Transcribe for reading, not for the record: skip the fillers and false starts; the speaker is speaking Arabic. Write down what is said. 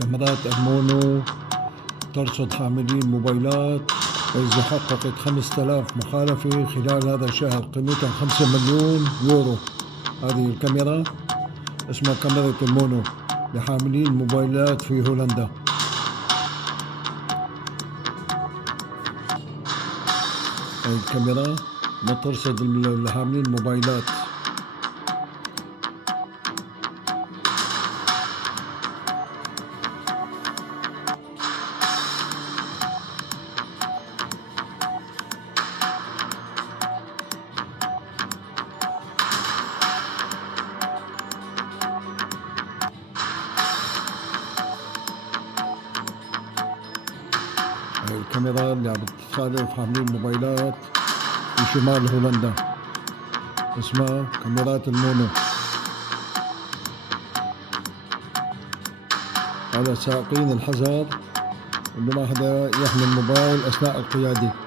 كاميرات المونو ترصد حاملين موبايلات، إذا حققت 5000 مخالفة خلال هذا الشهر قيمتها 5 مليون يورو. هذه الكاميرا اسمها كاميرا المونو لحاملين الموبايلات في هولندا. هاي الكاميرا بترصد الحاملين الموبايلات. هاي الكاميرا اللي عم بتخالف حاملين موبايلات في شمال هولندا، اسمها كاميرات المونو، على سائقين الحذر إنه ما حدا يحمل موبايل أثناء القيادة.